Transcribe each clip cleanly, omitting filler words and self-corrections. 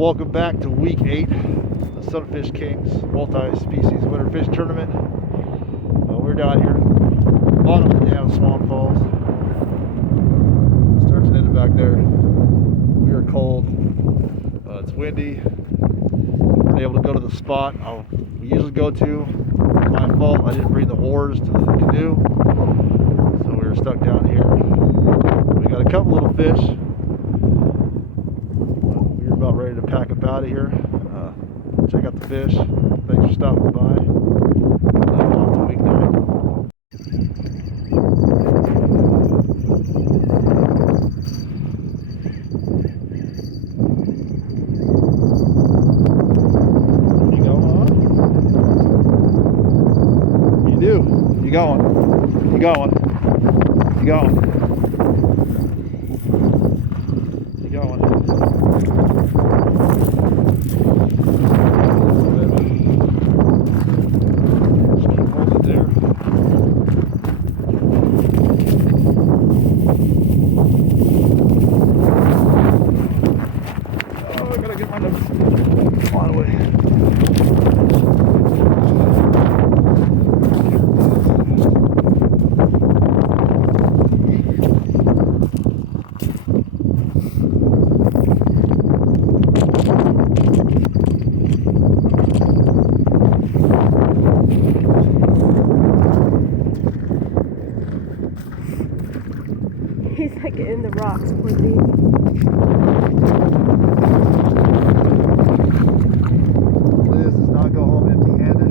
Welcome back to week 8, the Sunfish Kings Multi Species Winter Fish Tournament. We're down here, bottom of the dam, Swan Falls. Sturgeon ended back there. We are cold. It's windy. We're able to go to the spot we usually go to. My fault, I didn't bring the oars to the canoe, so we were stuck down here. We got a couple little fish. We're about ready to pack up out of here. Check out the fish. Thanks for stopping by. Off to week 9. You going on? You do. You going. You going. You going. You going. He's like in the rocks, poor baby. Liz does not go home empty-handed.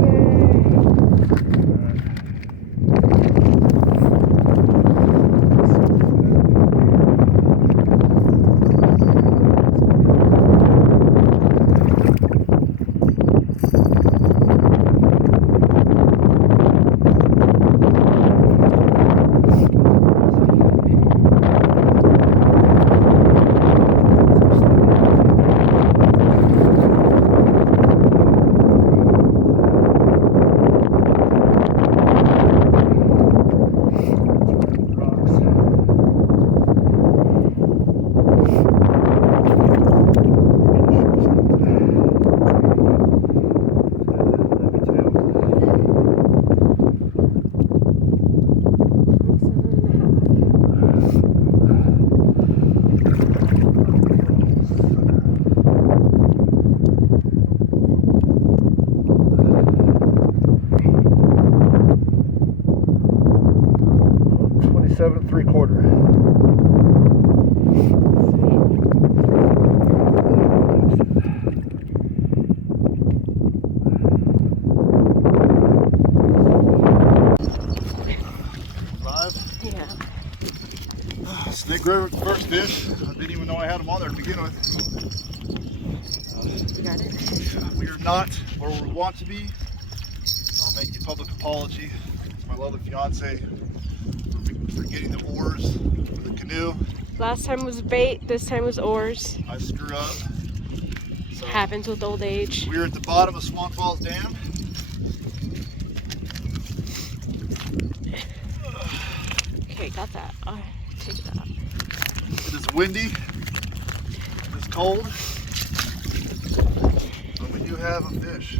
Seven 3/4. Live? Yeah. Snake River first fish. I didn't even know I had them on there to begin with. You got it? We are not where we want to be. I'll make the public apology to my lovely fiance for getting the oars for the canoe. Last time was bait, this time was oars. I screw up. So Happens with old age. we're at the bottom of Swan Falls Dam. Okay, got that. I'll take that. It is windy. It's cold. But we do have a fish.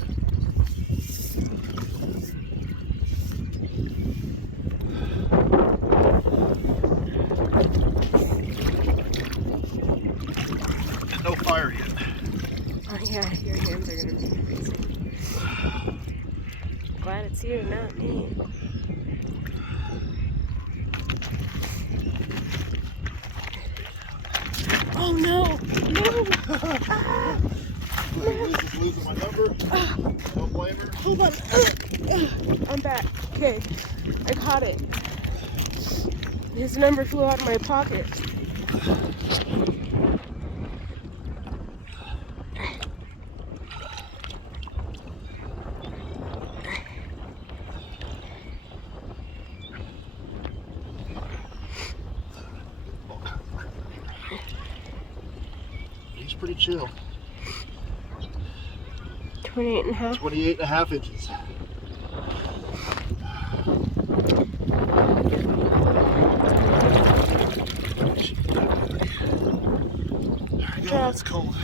And no fire yet. Oh yeah, your hands are gonna be amazing. Glad it's you, not me. Oh no! No! Liz is losing my number. Don't blame her. Hold on. I'm back. Okay. I caught it. His number flew out of my pocket. He's pretty chill. 28.5. 28.5 inches. There we go, it's cold.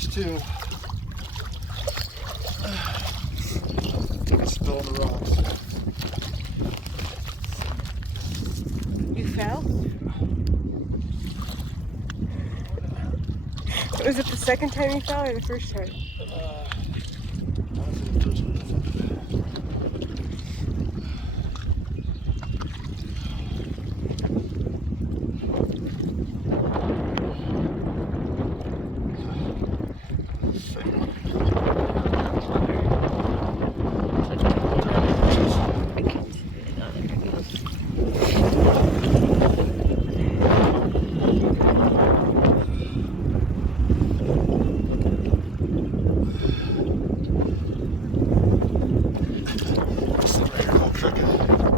There's two. Took a spill on the rocks. You fell? Was it the second time you fell or the first time? Honestly, the first one. Right here, I'll trick it.